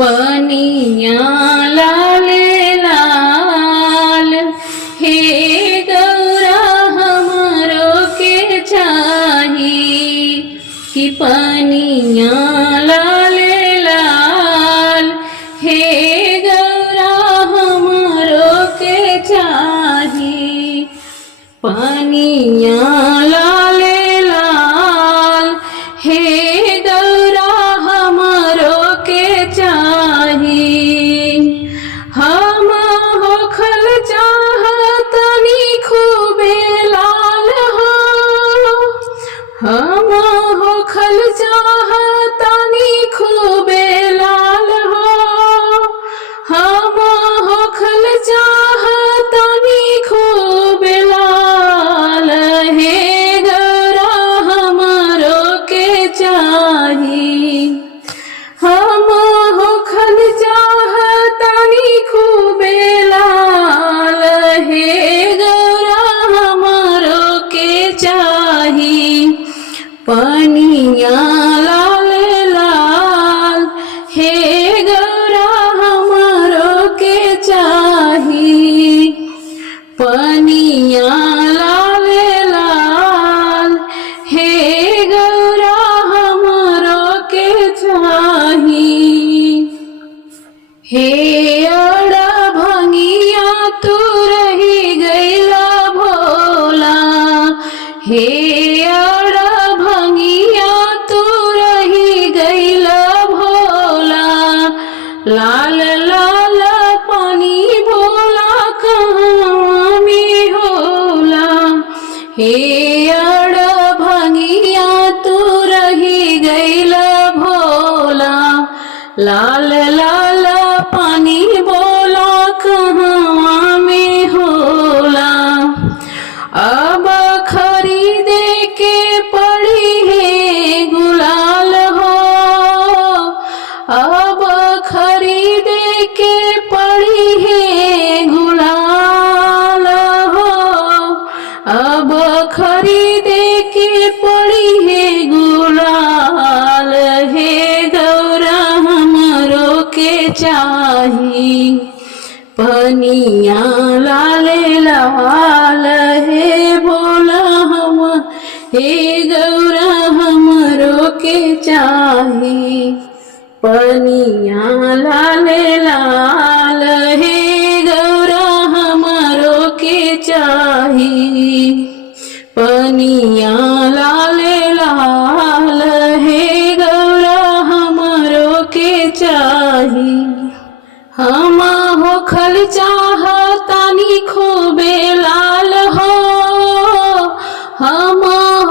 पनिया लाले लाल हे गौरा हमरो के चाही कि पनिया लाले लाल हे गौरा हमरो के चाही पनिया लाले लाल हे गौरा हमरो के चाही हम होखल चाहतनी खूबे लाल हो हम होखल चाहतनी खूबे लाल हो हम होखल चाहतनी खूबे लाल हे गौरा हमरो के चाही हम होखल चाहतनी खूबे लाल हे गौरा हमरो के चाही पनिया लाल लाल हे गौरा हमरो के चाही पनिया लाल लाल हे गौरा हमरो के चाही हे अड़ा भंगिया तू रही गईला भोला हे अड़ा भंगिया तू रही गईला भोला लाल लाल पानी भोला कहाँ में होला हे अड़ा भंगिया तू रही गईला भोला लाल लाल पानी बोला कहाँ में होला अब खरीदे के पड़ी है गुलाल हो अब खरीदे के पड़ी है गुलाल हो अब खरीदे के पड़ी है गुलाल हे गौरा हमरो के चाही पनिया लाल लाल हे बोला हम हे गौरा हमरो के चाही पनिया लाल लाल हे गौरा हमरो के चाही पनिया लाल लाल हे गौरा हमरो के चाही हम होखल चाहतानी खूबे लाल हो हम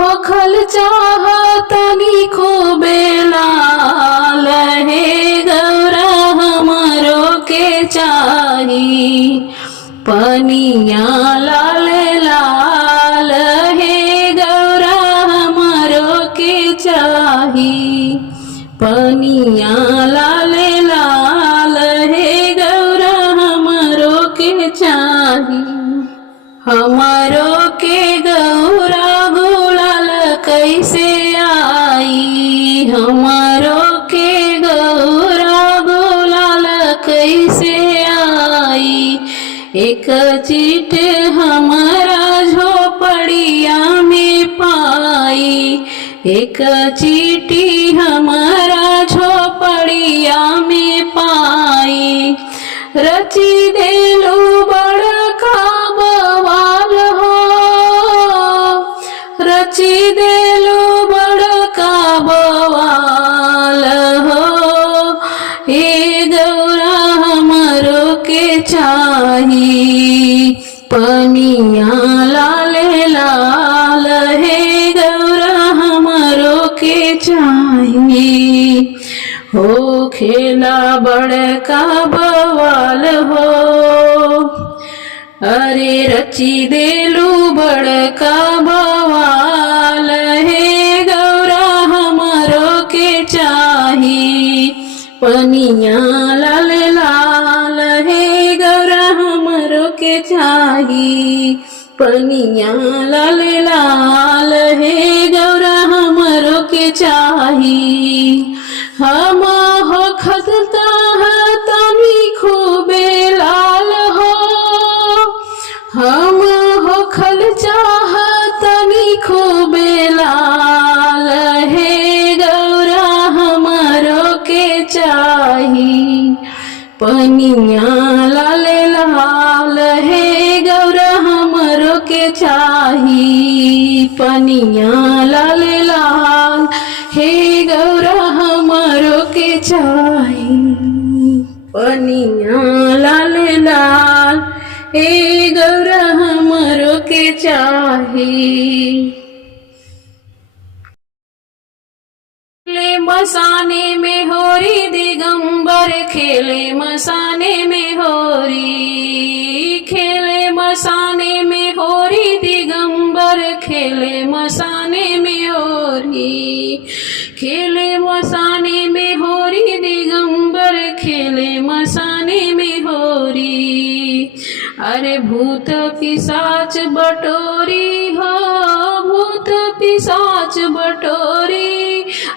होखल चाहतानी खूबे लाल हे गौरा हमरो के चाही पनिया लाल लाल हे गौरा हमरो के चाही पनिया लाल लाल हे गौरा हमरो के चाही हमरो के गौरा गुलाल कैसे आई हमरो के गौरा गुलाल कैसे आई एक चीट हमारा झोपड़िया में पाई एक चीटी हमारा झोपड़िया में पाई रची देलू बड़का बवाल हो रची देलू बड़का बवाल हो हे गौरा हमरो के चाही पनिया लाल लाल हे गौरा हमरो के चाही हो खेला बड़का बवाल हो अरे रची देलू बड़का बवाल हे गौरा हमरो के चाही पनिया लाल लाल हे गौरा हमरो के चाही पनिया लाल लाल हे गौरा हमरो के चाही हम हो खसता चाही। पनिया लाल लाल हे गौरा हमरो के चाही। पनिया लाल लाल हे गौरा हमरो के चाही। पनिया लाल लाल हे गौरा हमरो के चाही। खेले मसाने में होरी दिगंबर खेले मसाने में होरी। खेले मसाने में होरी दिगंबर खेले मसाने में होरी। खेले मसाने में होरी दिगंबर खेले मसाने में होरी। अरे भूत पिशाच बटोरी हो भूत पिशाच बटोरी।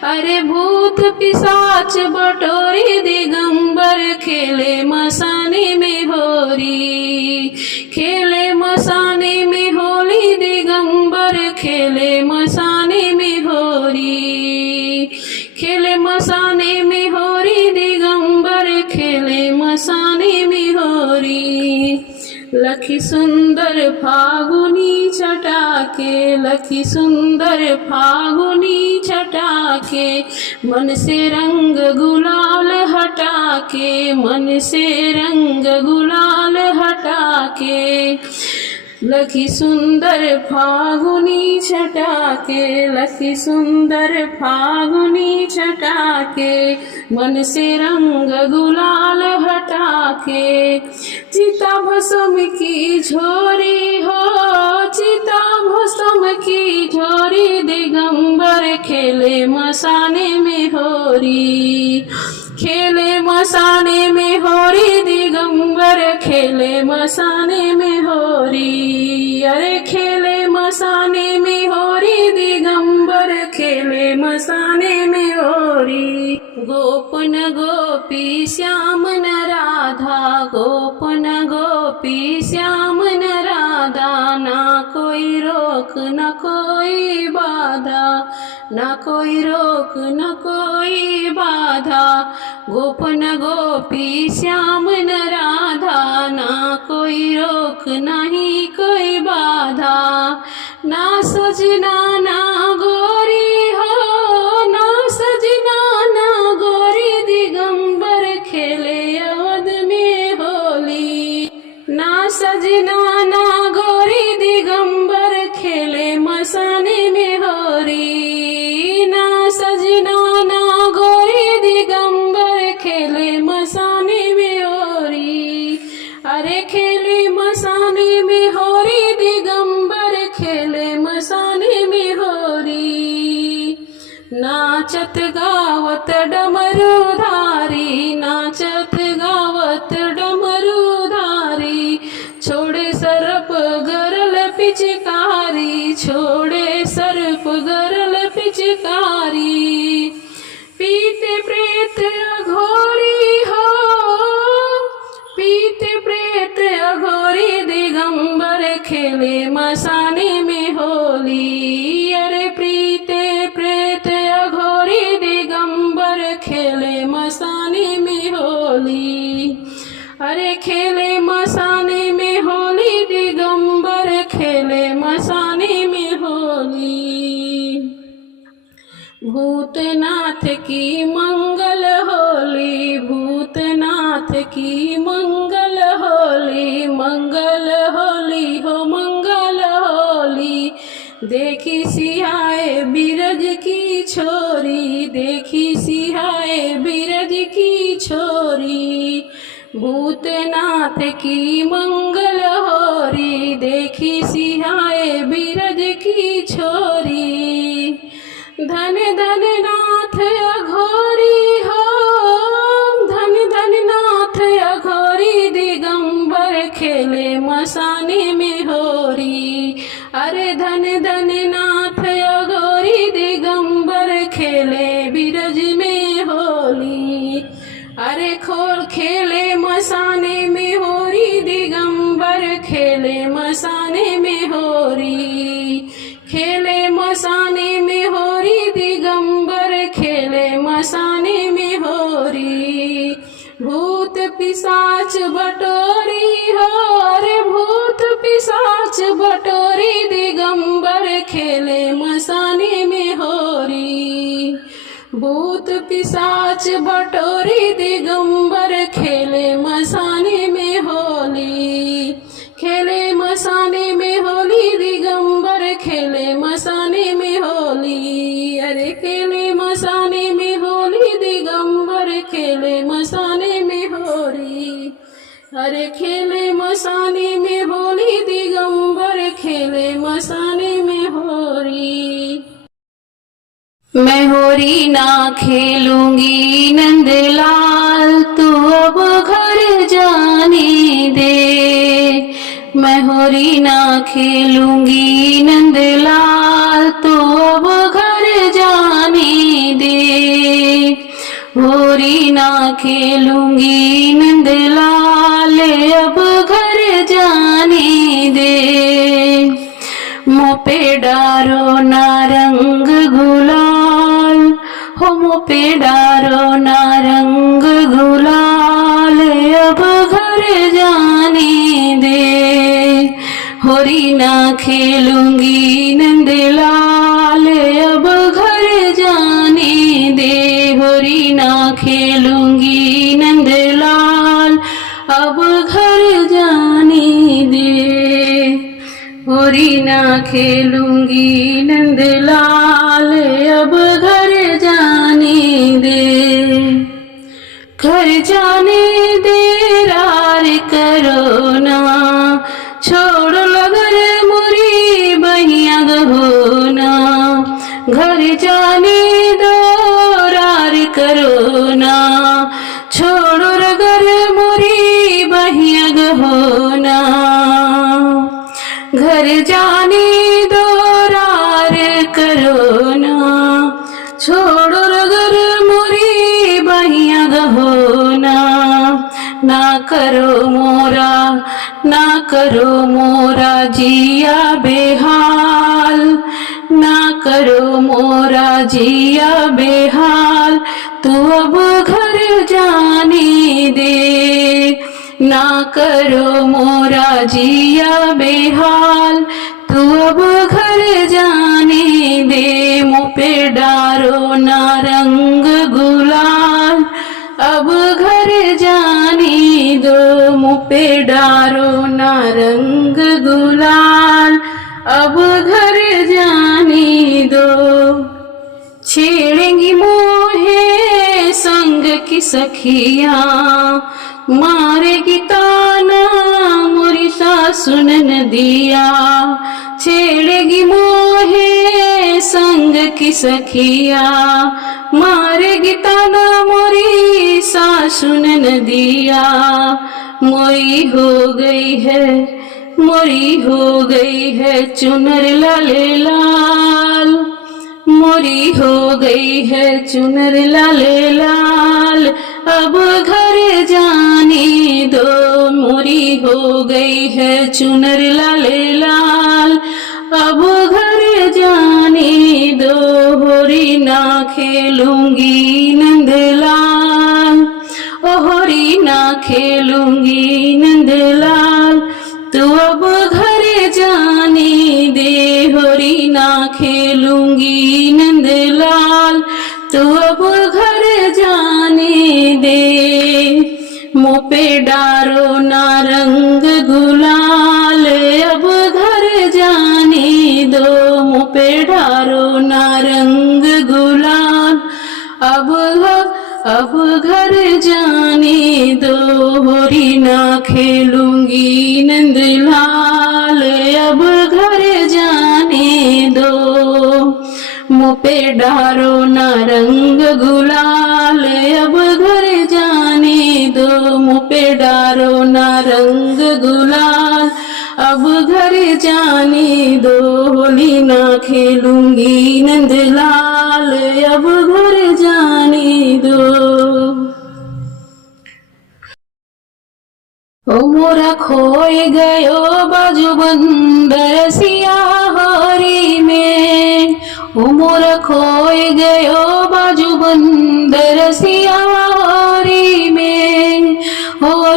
अरे भूत पिशाच बटोरी दिगंबर खेले मसाने में होरी। खेले मसाने में होली दिगंबर खेले मसाने में होरी। खेले मसाने में होरी दिगंबर खेले मसाने में होरी। लखी सुंदर फागुनी छटा के लखी सुंदर फागुनी छटा के मन से रंग गुलाल हटा के मन से रंग गुलाल हटा के। लखी सुंदर फागुनी छटा के लखी सुंदर फागुनी छटा के मन से रंग गुलाल हटा के। चिता भस्म की झोरी हो चिता भस्म की झोरी दिगंबर खेले मसाने में होरी। खेले मसाने में होरी दिगंबर खेले मसाने में होरी। अरे खेले मसाने में होरी दिगंबर खेले मसाने में होरी। गोपन गोपी श्याम न राधा गोपन गोपी श्याम न राधा। ना कोई रोक न कोई बाधा ना कोई रोक न कोई बाधा। गोपन गोपी श्याम न राधा ना कोई रोक नहीं कोई बाधा। ना सजना ना गोरी हो ना सजना ना गोरी दिगंबर खेले अवध में होली। ना सजना ना गोरी दिगंबर खेले मसाने में होरी। ना सजना ना गोरी दिगंबर खेले मसाने में होरी। अरे खेले मसाने में होरी दिगंबर खेले मसाने में होरी। नाचत गावत डमरूधारी नाचत गावत डमरूधारी। छोड़े सर्प गरल पिचकारी छोड़े सर्प गरल पिचकारी। पीते प्रेत अघोरी हो पीते प्रेत अघोरी दिगंबर खेले मसाने में होली। अरे प्रीते प्रेत अघोरी दिगंबर खेले मसाने में होली। अरे खेले मसाने में होली दिगंबर खेले मसाने में होली। भूतनाथ की मंगल होली भूतनाथ की मंगल होली। मंगल होली हो मंगल होली। देखी सिहाए बिरज की छोरी देखी सिहाए बिरज की छोरी। भूतनाथ की मंगल होरी देखी सिहाए बिरज की छोरी। धन धन नाथ अघोरी हो धन धन नाथ अघोरी दिगंबर खेले मसाने में होरी। अरे धन धन नाथ अघोरी दिगंबर खेले बिरज में होली। अरे खोल खेले मसाने में होरी दिगंबर खेले मसाने में होरी। खेले मसाने में होरी दिगंबर खेले मसाने में होरी। पिशाच बटोरी हो, अरे भूत पिशाच बटोरी दिगंबर खेले मसाने में होरी। भूत पिशाच बटोरी दिगंबर खेले मसाने में होली। खेले मसाने में होली दिगंबर खेले मसाने में होली। अरे खेले मसाने में होली दिगंबर खेले मसाने में होली। अरे खेले मसाने में होली दिगंबर खेले मसाने में होली। मैं होरी ना खेलूंगी नंदलाल, तू अब घर जाने दे। मैं होरी ना खेलूंगी नंदलाल, तू अब घर जाने दे। होरी ना खेलूंगी नंदलाल, अब घर जाने दे। मुँह पे डारो ना रंग गुलाल, हो मुँह पे डारो ना रंग गुलाल, अब घर जाने दे। होरी ना खेलूंगी नंदलाल, अब घर जाने दे। होरी ना खेलूंगी नंदलाल, अब घर जाने दे। होरी ना खेलूंगी नंदलाल, अब घर जाने दे। घर जाने दे रार करो ना, छोड़ लगर मुरी बहिया गहोना। घर जाने दो रार करो ना, छोड़ लगर मुरी बहिया गहोना। घर जाने दो रार करो ना, छोड़ो रगर मोरी बहिया गहोना। ना करो मोरा जिया बेहाल, ना करो मोरा जिया बेहाल, तू अब घर जाने दे। ना करो मोरा जिया बेहाल, तू अब घर जाने दे। मुँह पे डारो ना रंग गुलाल, अब घर जाने दो। मुँह पे डारो ना रंग गुलाल, अब घर जाने दो। छेड़ेंगी मोहे संग की सखियाँ, मारेगी ताना मोरी सासुन नदिया। छेड़ेगी मोहे संग की सखिया, मारेगी ताना मोरी सासुन नदिया। मोरी हो गई है चुनर लाले लाल, मोरी हो गई है चुनर लाले लाल, अब घर जाने दो। मोरी हो गई है चुनर लाले लाल, अब घर जाने दो। होरी ना खेलूंगी नंदलाल, ओ होरी ना खेलूंगी नंदलाल, तू अब घर जाने दे। होरी ना खेलूंगी नंदलाल, तू अब घर जाने दे। मुँह पे डारो ना रंग गुलाल, अब घर जाने दो। मुँह पे डारो ना रंग गुलाल, अब घर जाने दो। होरी ना खेलूंगी नंदलाल, अब घर जाने दो। मुँह पे डारो ना रंग गुलाल, अब घर जाने दो। मुँह पे डारो ना रंग गुलाल, अब घर जाने दो। होली ना खेलूंगी नंदलाल, अब घर जाने दो। ओ मोरा खोए गयो बाजू बंदर सिया होरी में, ओ मोरा खोए गयो बाजू बंदर सिया होरी में। हो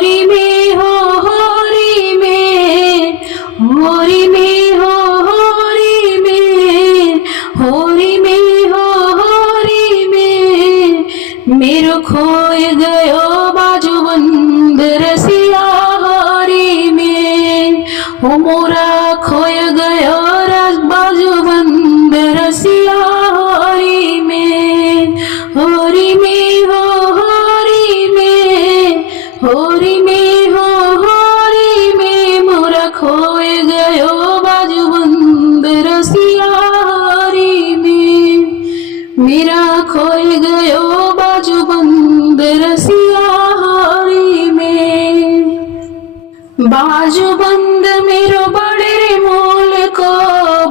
होरी में हो होरी में मोरा खोए गयो बाजूबंद रसिया होरी में मेरा खोए गयो बाजूबंद रसिया होरी में बाजूबंद मेरो बड़े रे मोल को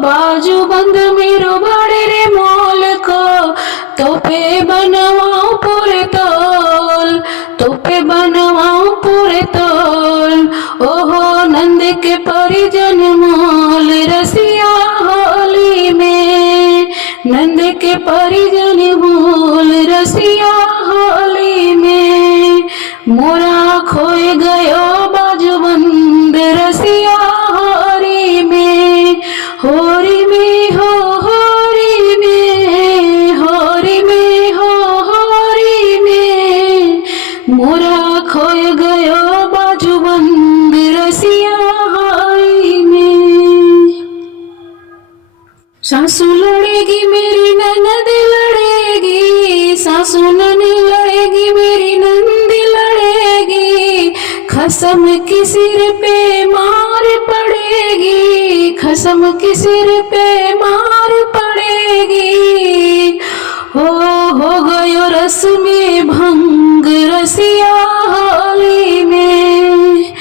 बाजूबंद मेरो बड़े रे मोल को तोपे बनवाऊं पूरे तोल तोपे बनवाऊं पूरे तोल ओहो नंद के परिजन मोल रसिया होली में नंद के परिजन मोल रसिया होली में मोरा खोए गयो बाजूबंद रसिया होरी में होरी में हो होरी में होरी में हो होरी में मोरा खोए गयो बाजूबंद रसिया होरी में सासू लड़ेगी मेरी ननद लड़ेगी सासू ननद लड़ेगी मेरी नंद लड़ेगी खसम की सिर पे मार पड़ेगी खसम की सिर पे मार पड़ेगी हो गयो रस में भंग रसिया होली में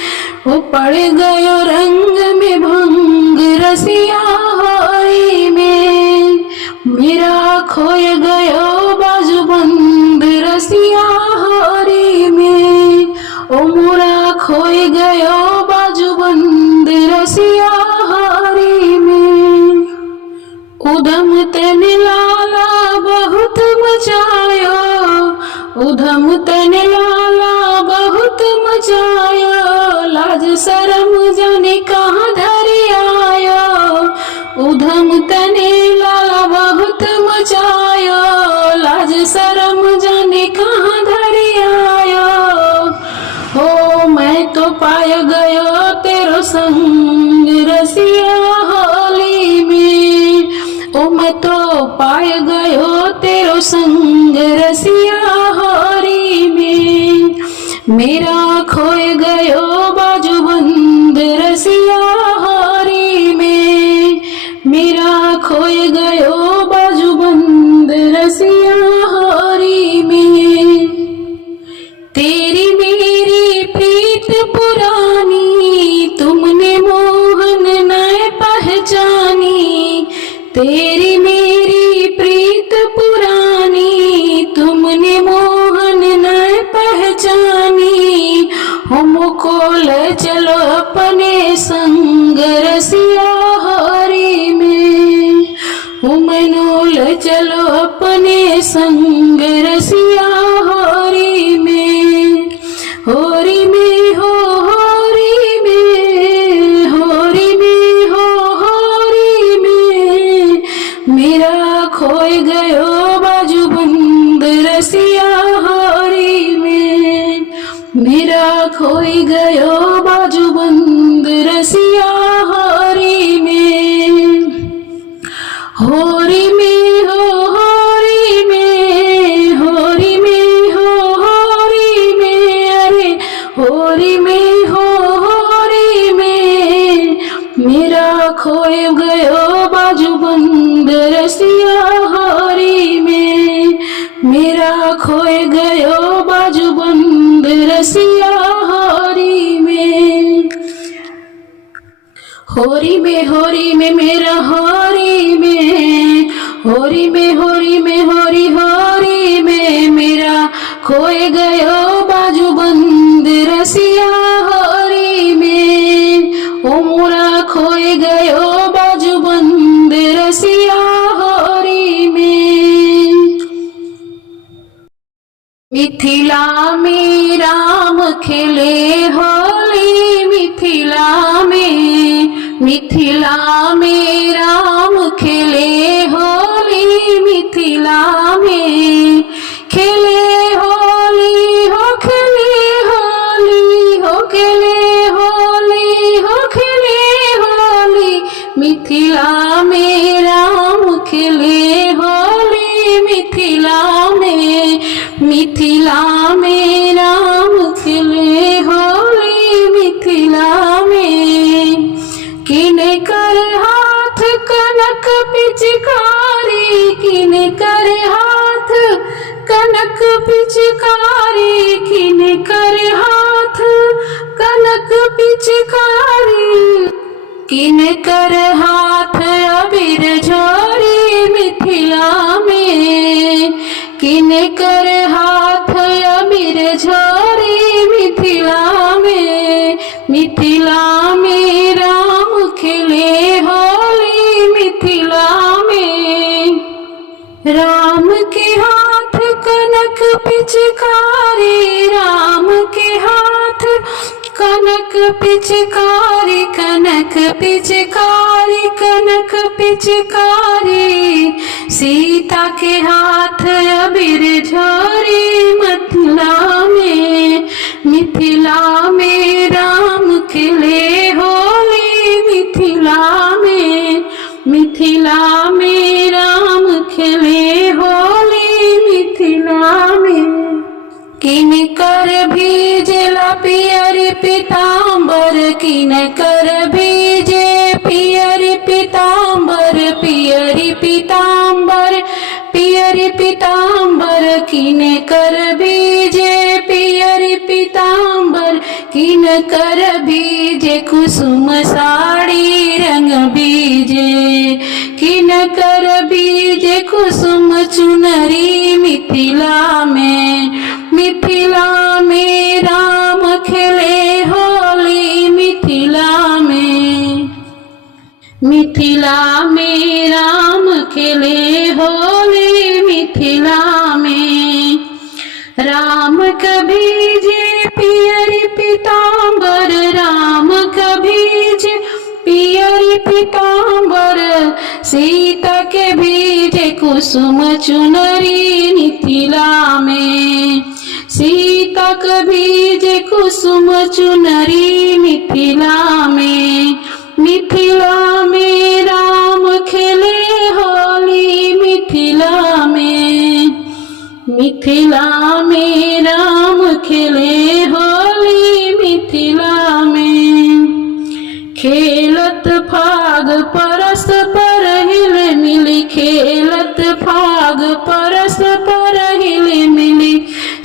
वो पड़ गयो रंग में भंग रसिया होली में मेरा खोए गयो बाजूबंद रसिया होरी में ओ मोरा खोए गयो बाजूबंद रसिया होरी में उधम तन लाला बहुत मचायो उधम तन लाला बहुत मचायो लाज शरम जाने कहाँ धरी आयो उधम तने लाला बहुत मचायो लाज शरम जाने कहाँ धरी आयो हो मैं तो पाय गयो तेरो संग रसिया होली में ओ मैं तो पाय गयो तेरो संग रसिया होरी में मेरा खोए गयो बाजूबंद रसिया होरी में मेरा खोए गयो बाजूबंद रसिया होरी में तेरी मेरी प्रीत पुरानी तुमने मोहन न पहचानी तेरी मेरी प्रीत पुरानी तुमने मोहन न पहचानी हमको ले चलो अपने संग रसिया होरी में हमनो ले चलो अपने संग रसिया होरी में होरी में हो होरी में होरी में हो होरी में मेरा खोए गयो बाजूबंद रसिया होरी में मेरा खोए गयो बाजूबंद रसिया होरी में होरी में हो होरी में होरी में हो होरी में अरे होरी में हो होरी में मेरा खोए गयो बाजूबंद रसिया होरी में मेरा खोए गयो बाजूबंद रसिया होरी में होरी में मेरा होरी में होरी में होरी होरी में मेरा खोए गयो बाजूबंद रसिया होरी में ओ मोरा खोए गयो बाजूबंद रसिया होरी में मिथिला में राम खेले होली मिथिला में राम खेले होली मिथिला में खेले होली हो खेले होली हो खेले होली हो खेले होली मिथिला में राम खेले होली मिथिला में राम खेले पिचकारी किन कर हाथ, कनक पिचकारी किन कर हाथ अबीर झोरी मिथिला में, किन कर हाथ अबीर झोरी मिथिला में। मिथिला में राम खेले होली मिथिला में, राम के हाथ कनक पिचकारी, राम के हाथ कनक पिचकारी, कनक पिचकारी, कनक पिचकारी। सीता के हाथ अबीर झोरी मिथिला में, मिथिला में राम खेले होली मिथिला में, मिथिला में राम खेले होली मिथिला में। किन कर भीजला पियरी पीताम्बर, किन कर भीजे पियरी पीताम्बर, पियरी पीताम्बर, पियरी पीताम्बर। किन कर भीजे पियरी पीताम्बर, किन कर भीजे कुसुम साड़ी रंग बीजे, किन कर बीजे कुसुम चुनरी मिथिला में। मिथिला में राम खेले होली मिथिला में, मिथिला में राम खेले होली मिथिला में। राम कभीजे पियरी पीताम्बर, राम कभीजे पियरी पीताम्बर। सीता के भीजे कुसुम चुनरी मिथिला में, सीता के भीजे कुसुम चुनरी मिथिला में। मिथिला में राम खेले होली मिथिला में, मिथिला में राम खेले होली मिथिला में। खेलत फाग परस पर हिल मिली, खेलत फाग परस पर हिल मिली।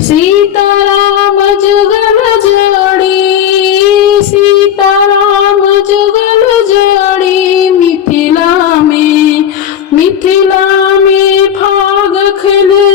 सीताराम जुगल जोड़ी, सीताराम जुगल जोड़ी मिथिला में, मिथिला में फाग खेले,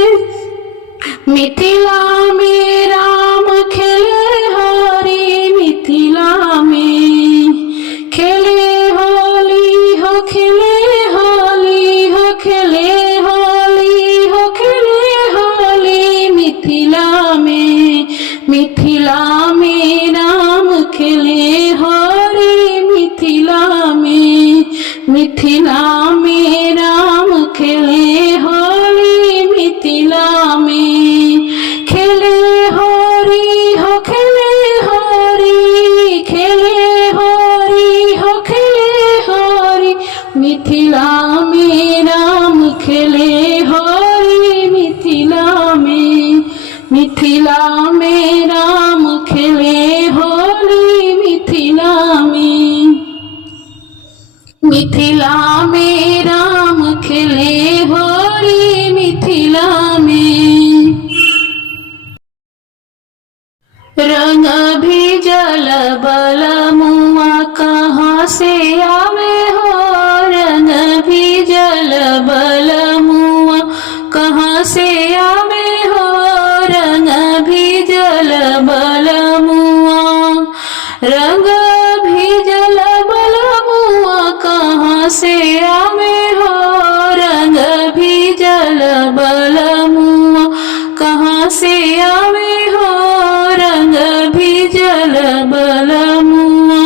मिथिला में राम खेले हरी मिथिला में। खेले होली हो, खेले होली हो, खेले होली हो, खेले होली मिथिला में। मिथिला में राम खेले होली मिथिला में, मिथिला में राम खेले होली मिथिला में। खेले होरी हो, खेले होरी, खेले होरी हो, खेले होरी मिथिला में राम खेले होली मिथिला में। मिथिला में राम खेले होली मिथिला में, मिथिला में राम खेले होली मिथिला में। रंग भी जल बल मुआ कहाँ से आवे हो, रंग भी जल बल मुआ कहाँ से आवे हो, रंग भी जल बल मुआ, रंग भी जल बल मुआ कहाँ से आवे हो, रंग भी जल बल मुआ कहाँ से आवे हो, रंग भी जल बल मुआ।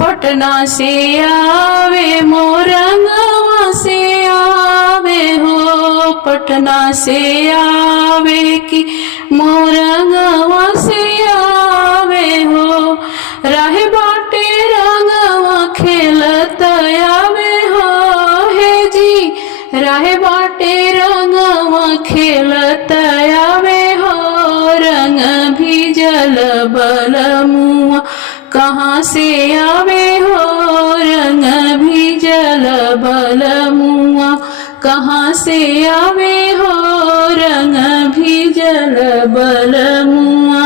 पटना से आवे मोरंगवा से आवे हो, पटना से आवे कि मोरंगवा से आवे हो। राहे बाटे रंगवा खेलत आवे हो, हे जी राहे बाटे रंगवा खेलत आवे हो, रंग भी जल बल मुआ कहाँ से आवे हो, रंग भी जल बल मुआ कहाँ से आवे हो, रंग जल बलमुआ।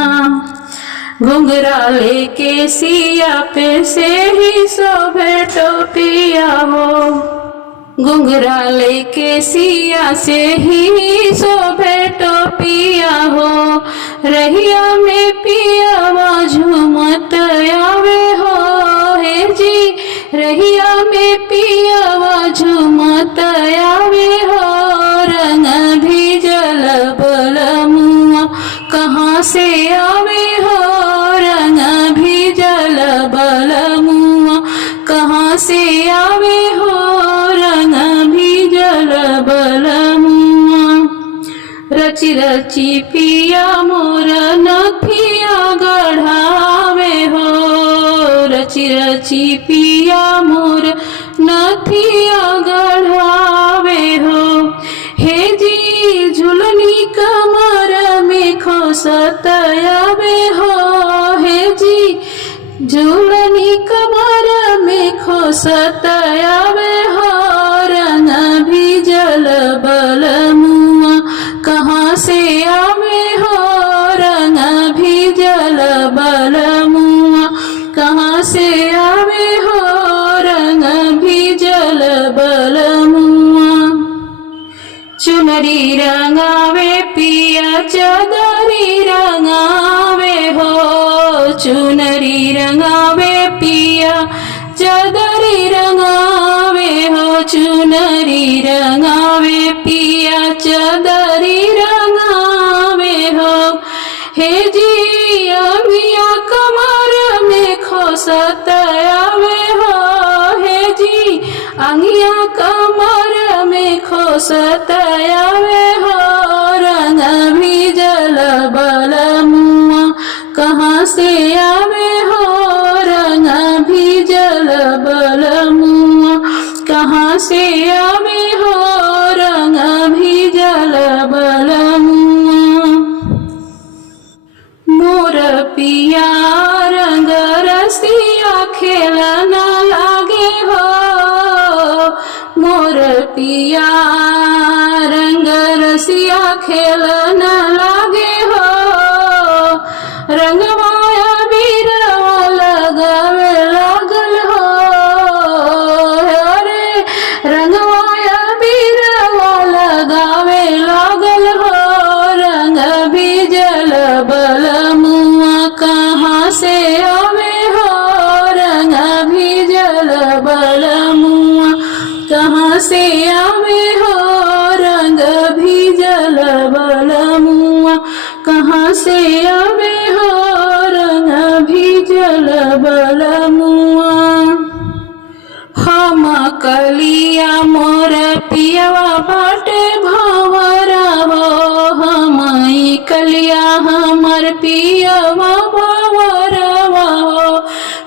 घुंघरा लेके सिया पे से ही शोभे टोपिया हो, घुंघरा लेके सिया से ही शोभे टोपिया हो। रहिया में पियावा झूमत आवे हो, हे जी रहिया में पियावा झूमत आवे हो। रंग भिजल बलमुआ कहाँ से आवे हो, रंग भिजल बलमुआ कहाँ से आवे हो, रंग भिजल बलमुआ। रची रची पिया मोर नथिया गढ़ावे हो, रची रची पिया मोर नथिया गढ़ावे हो। हे जी झुलनी कमर में खोसत आवे हो, हे जी झुलनी कमर में खोसत आवे हो। रंग भिजल बलमुआ कहाँ से आवे हो, रंग भिजल बलमुआ कहाँ से आवे हो, रंग भिजल बलमुआ। चुनरी रंगावे पिया चदरी रंगावे हो, चुनरी रंगावे पिया चदरी रंगावे हो, चुनरी रंगावे पिया चदरी रंगावे हो। हे जी अमिया कमर में खोसत आवे हो, हे जी अंगिया कमर में खोसत आवे हो। रंग भिजल बलमुआ कहाँ से आवे हो, रंग भिजल बलमुआ कहाँ से आवे हो, रंग भिजल बलमुआ। मोर पिया रंग रसिया खेलना लागे हो, मोर पिया रंग रसिया खेलना लागे हो। रंगवाया बीरवा लगावे लागल हो, अरे रंगवाया बीरवा लगावे लागल हो। रंग भिजल बलमुआ कहाँ से आवे हो, रंग भिजल बलमुआ कहाँ से आवे हो, रंग भिजल बलमुआ कहाँ से आवे हो, रंग भिजल बलमुआ। हम कलिया मोर पियवा बाटे भंवरा हो, हम कलिया हमर पियवा भंवरवा हो,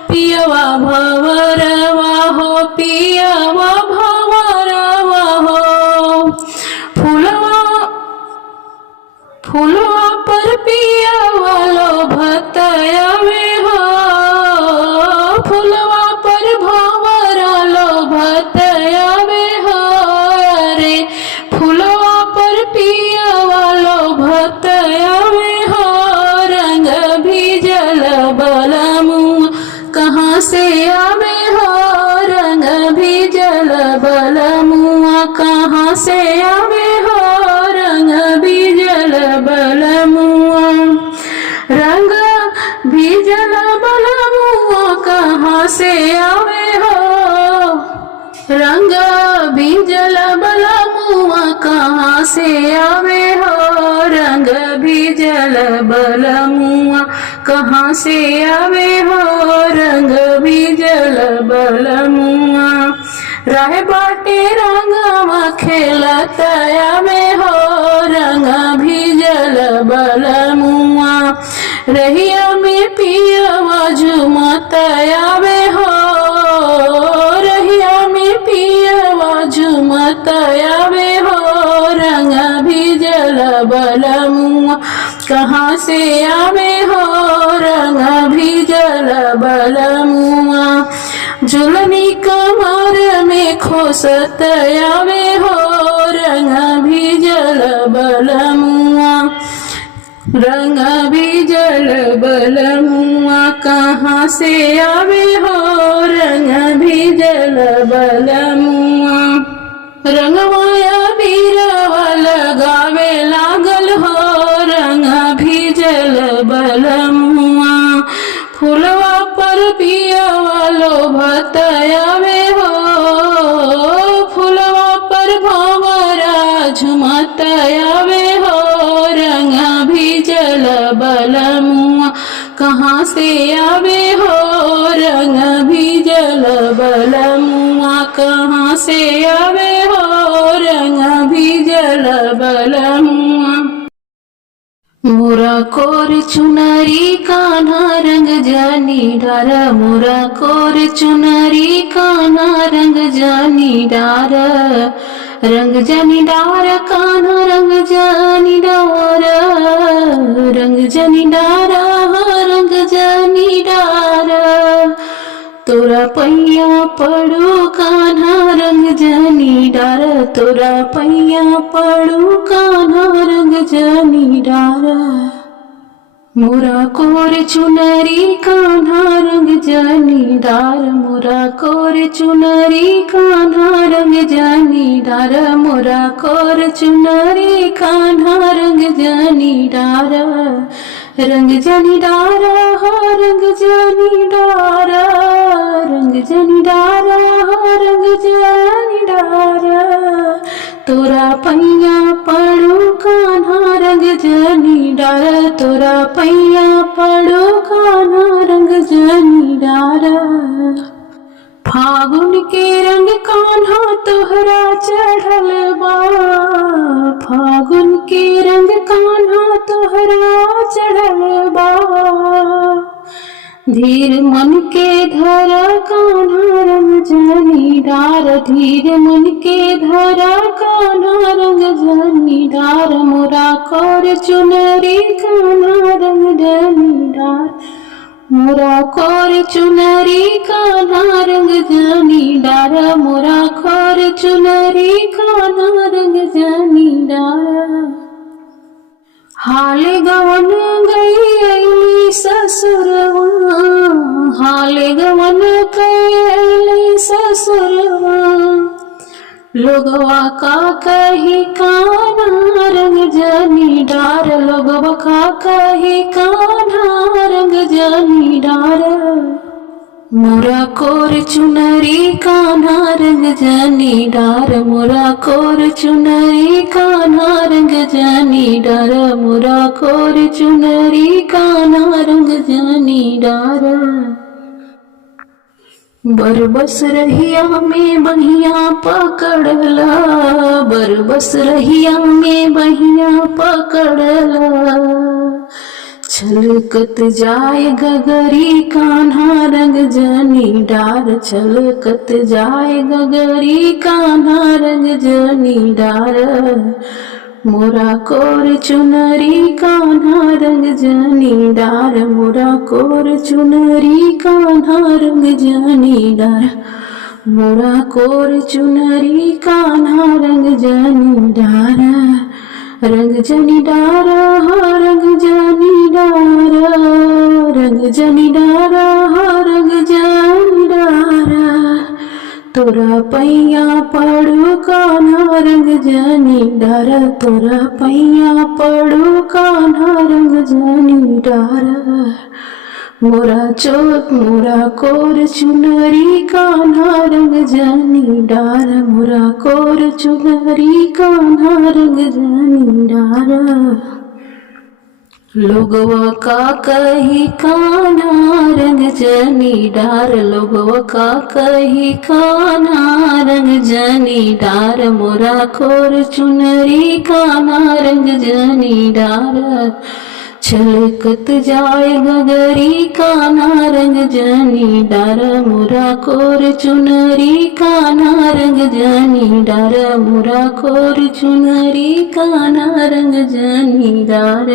पियवा भंवरवा हो, पियवा भंवरवा हो। फूलवा पर पियवा लोभत आवे हो, फूलवा पर भंवरा लोभत आवे हो। अरे फूलवा पर पियवा लोभत आवे हो, रंग भिजल बलमुआ कहाँ से आवे हो, रंग भिजल बलमुआ कहाँ से आवे हो, रंग भिजल बलमुआ। रंग भिजल बलमुआ कहाँ से आवे हो, रंग भिजल बलमुआ कहाँ से आवे हो, रंग भिजल बलमुआ कहाँ से आवे हो, रंग भिजल बलमुआ। रह बाटे रंगवा खेलत आवे हो, रंग भिजल बलमुआ। रहिया में पियवा झूमत आवे हो, रहिया में पियवा झूमत आवे हो, रंग भिजल बलमुआ कहाँ से आवे हो, रंग भिजल बलमुआ। झुलनी कमर में खोसत आवे हो, रंग भिजल बलमुआ। रंग भिजल बलमुआ कहाँ से आवे हो रंग भिजल बलमुआ रंगवाया बीरवा लगावे लागल हो रंग भिजल बलमुआ फुलवा पर पियावा लोभतयावे हो फुलवा पर भंवरा झुमतयावे हो रंग भिजल बलमुआ कहाँ से आवे हो रंग भिजल बलमुआ कहाँ से आवे हो रंग भिजल बलमुआ मोरा कोर चुनरी कान्हा रंग जानी डारा मोरा कोर चुनरी कान्हा रंग जानी डारा रंग जानी डारा कान्हा रंग जानी डारा रंग जानी डारा रंग जानी डारा तोरा पैया पड़ू कान्हा रंग जानी डारा तोरा पैया पड़ू कान्हा रंग जानी डारा मोरा कोर चुनरी कान्हा रंग जानी डार मोरा कोर चुनरी कान्हा रंग जानी डार मोरा कोर चुनरी कान्हा रंग जानी डारा रंग जानी डारा हो रंग जानी डारा रंग जानी डारा हो रंग जानी डारा तोरा पैया पड़ू कान्हा रंग जानी डारा तोरा पैया पड़ू कान्हा रंग जानी डारा फागुन के रंग कान्हा तोहरा चढ़ल बा फागुन के रंग कान्हा तोहरा चढ़ल बा धीर मन के धरा कान्हा रंग जानी डार धीर मन के धरा कान्हा रंग जानी डार मोरा कोर चुनरी कान्हा रंग जानी डार मोरा कोर चुनरी कान्हा रंग जानी डार मोरा कोर चुनरी कान्हा रंग जानी डार हाल गवन गई ससुरवा हाल गवन कैली ससुरवा लोगवा का कही कान्हा रंग जानी डार लोगवा का कही कान्हा रंग जानी डार मोरा कोर चुनरी कान्हा रंग जानी डार मोरा कोर चुनरी कान्हा रंग जानी डार मोरा कोर चुनरी कान्हा रंग जानी डार बरबस रहिया में बहिया पकड़ला बरबस रहिया में बहिया पकड़ला छलकत जाए गगरी कान्हा रंग जानी डार छलकत जाए गगरी कान्हा रंग जानी डार मोरा कोर चुनरी कान्हा रंग जानी डार मोरा कोर चुनरी कान्हा रंग जानी डार मोरा कोर चुनरी कान्हा रंग जानी डार रंग जानी डारा हो रंग जानी डारा रंग जानी डारा हो रंग जानी डारा तोरा पैया पड़ू कान्हा रंग जानी डारा तोरा पैया पड़ू कान्हा रंग जानी डारा मोरा चोट मोरा कोर चुनरी कान्हा रंग जानी डार मोरा कोर चुनरी कान्हा रंग जानी डारा लोगवा का कही कान्हा रंग जानी डार लोगवा का कही कान्हा रंग जानी डार मोरा कोर चुनरी कान्हा रंग जानी डार छलकत जाए गगरी कान्हा रंग जानी डार मोरा कोर चुनरी कान्हा रंग जानी डार मोरा कोर चुनरी कान्हा रंग जानी डार।